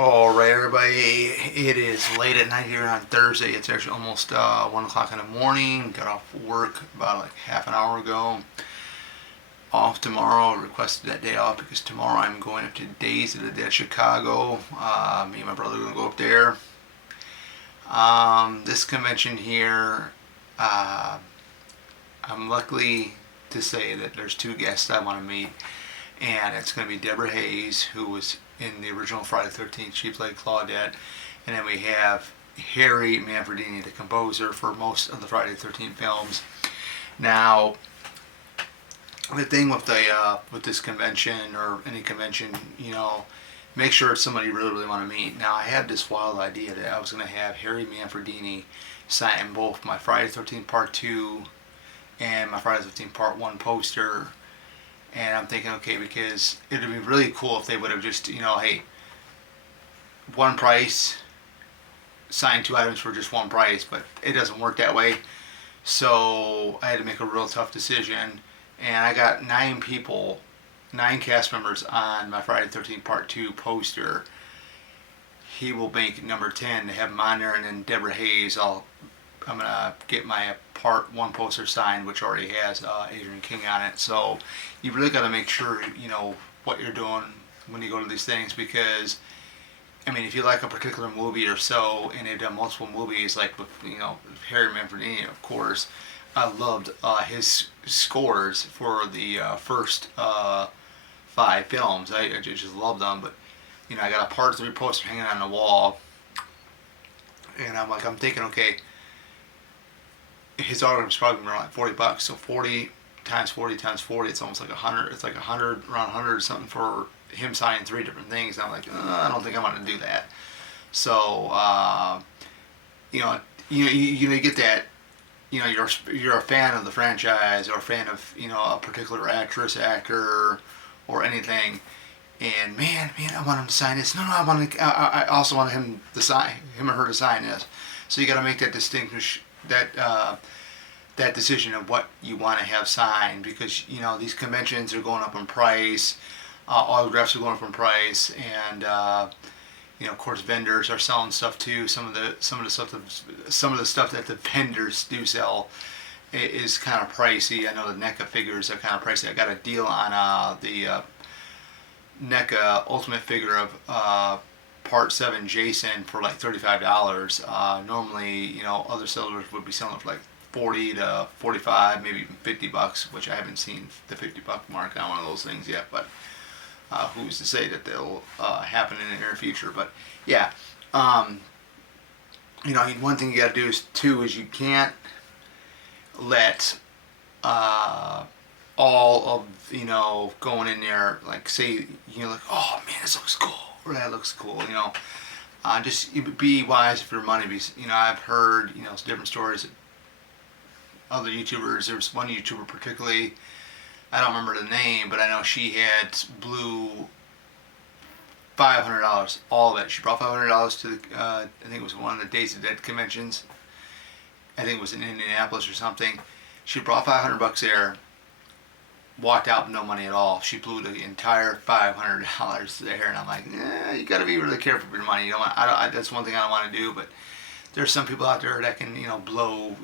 All right, everybody. It is late at night here on Thursday. It's actually almost 1 o'clock in the morning. Got off work about like half an hour ago. Off tomorrow. Requested that day off because tomorrow I'm going up to Days of the Dead Chicago. Me and my brother are going to go up there. This convention here, I'm lucky to say that there's two guests I want to meet, and it's going to be Deborah Hayes, who was in the original Friday the 13th. She played Claudette, and then we have Harry Manfredini, the composer for most of the Friday the 13th films. Now, the thing with this convention or any convention, make sure it's somebody you really want to meet. Now, I had this wild idea that I was going to have Harry Manfredini sign both my Friday the 13th Part 2 and my Friday the 13th Part 1 poster. And I'm thinking, okay, because it would be really cool if they would have just, hey, one price, sign two items for just one price, but it doesn't work that way. So I had to make a real tough decision, and I got 9 cast members on my Friday the 13th Part 2 poster. He will make number 10 to have him on there, and then Deborah Hayes, I'm going to get my Part 1 poster signed, which already has Adrienne King on it. So you really got to make sure you know what you're doing when you go to these things, because I mean, if you like a particular movie or so, and they've done multiple movies, like with Harry Manfredini, of course, I loved his scores for the first 5 films. I just loved them. But I got a Part 3 poster hanging on the wall, and I'm thinking, okay, his autograph is probably around like $40. So 40 times 40 times 40, it's almost like 100. It's like 100, around 100 or something for him signing 3 different things. And I'm like, I don't think I'm going to do that. So you get that. You're a fan of the franchise, or a fan of a particular actress, actor, or anything. And man, I want him to sign this. No, I also want him or her to sign this. So you got to make that distinction, that decision of what you want to have signed, because these conventions are going up in price, autographs are going up in price, and of course vendors are selling stuff too. Some of the stuff that the vendors do sell is kind of pricey. I know the NECA figures are kind of pricey. I got a deal on the NECA Ultimate figure of Part 7 Jason for like $35. Normally, other sellers would be selling for like 40 to 45, maybe even $50, which I haven't seen the $50 mark on one of those things yet, but who's to say that they'll happen in the near future. But yeah, one thing you got to do is you can't let all of going in there, like, say, like, oh man, this looks cool, or that looks cool, just be wise with your money, because I've heard different stories of other YouTubers. There's one YouTuber particularly, I don't remember the name, but I know she had blew $500, all of it. She brought $500 to the I think it was one of the Days of the Dead conventions. I think it was in Indianapolis or something. She brought $500 there, walked out with no money at all. She blew the entire $500 there, and I'm like, you got to be really careful with your money. That's one thing I don't want to do. But there's some people out there that can blow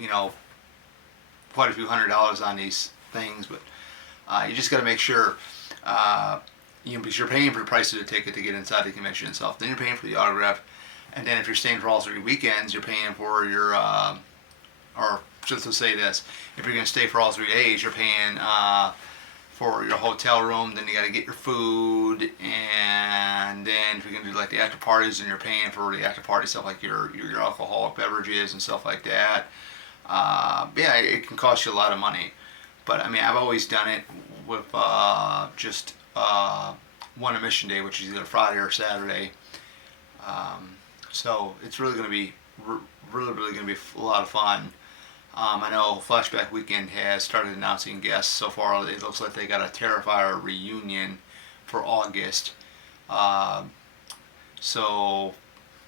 quite a few $100s on these things. But you just got to make sure because you're paying for the price of the ticket to get inside the convention itself. Then you're paying for the autograph, and then if you're staying for all 3 weekends, you're paying for your or just to say this, if you're going to stay for all 3 days, you're paying for your hotel room. Then you got to get your food, and then if you're going to do like the after parties, then you're paying for the after party stuff, like your alcoholic beverages and stuff like that. Yeah, it can cost you a lot of money. But I mean, I've always done it with just one admission day, which is either Friday or Saturday. So it's really going to be really going to be a lot of fun. I know Flashback Weekend has started announcing guests. So far, it looks like they got a Terrifier reunion for August. So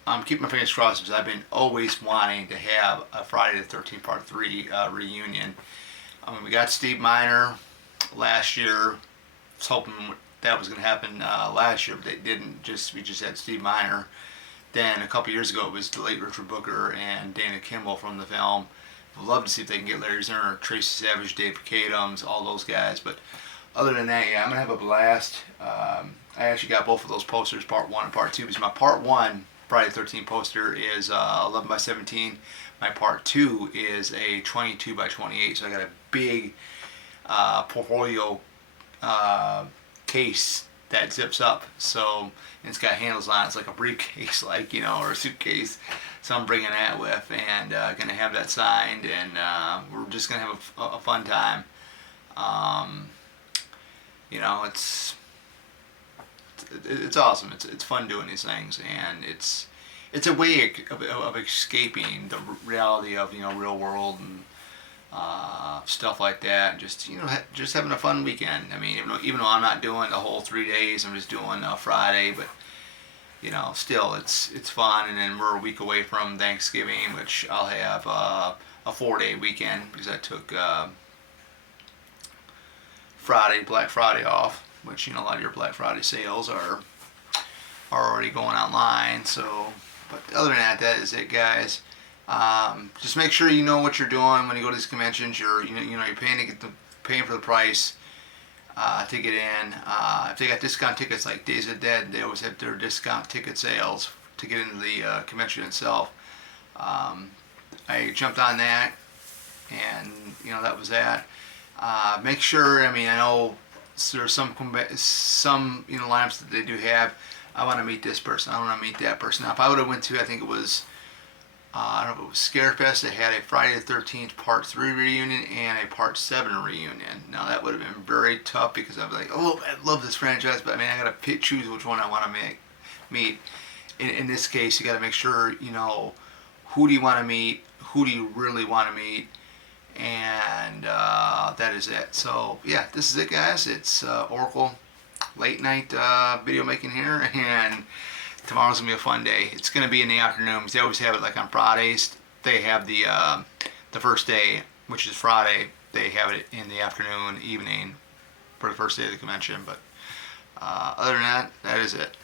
I'm keeping my fingers crossed, because I've been always wanting to have a Friday the 13th Part 3 reunion. I mean, we got Steve Miner last year. I was hoping that was going to happen last year, but they didn't. We just had Steve Miner. Then a couple years ago, it was the late Richard Booker and Dana Kimball from the film. Would love to see if they can get Larry Zerner, Tracy Savage, Dave Cadams, all those guys. But other than that, yeah, I'm gonna have a blast. I actually got both of those posters, part 1 and part 2, because my part 1 Friday the 13th poster is 11 by 17. My part 2 is a 22 by 28. So I got a big portfolio case that zips up. So it's got handles on it. It's like a briefcase, like, you know, or a suitcase. So I'm bringing that with, and gonna have that signed, and we're just gonna have a fun time. You know, it's awesome. It's fun doing these things, and it's a way of escaping the reality of, you know, real world and stuff like that. And just, you know, just having a fun weekend. I mean, even though I'm not doing the whole 3 days, I'm just doing Friday, but you know, still it's fun. And then we're a week away from Thanksgiving, which I'll have a 4-day weekend because I took Black Friday off, which, you know, a lot of your Black Friday sales are already going online. So, but other than that, that is it, guys. Just make sure you know what you're doing when you go to these conventions. You're paying for the price to get in. If they got discount tickets like Days of the Dead, they always have their discount ticket sales to get into the convention itself. I jumped on that, and you know, that was that. Make sure. I mean, I know there's some you know, lineups that they do have. I want to meet this person. I want to meet that person. Now, if I would have went to, I think it was, I don't know if it was Scarefest, they had a Friday the 13th Part 3 reunion and a Part 7 reunion. Now, that would have been very tough because I'd be like, oh, I love this franchise, but I mean, I got to choose which one I want to meet. In this case, you got to make sure, you know, who do you want to meet, who do you really want to meet, and that is it. So, yeah, this is it, guys. It's Oracle late night video making here, and tomorrow's gonna be a fun day. It's gonna be in the afternoon because they always have it like on Fridays. They have the first day, which is Friday. They have it in the afternoon, evening for the first day of the convention. But other than that, that is it.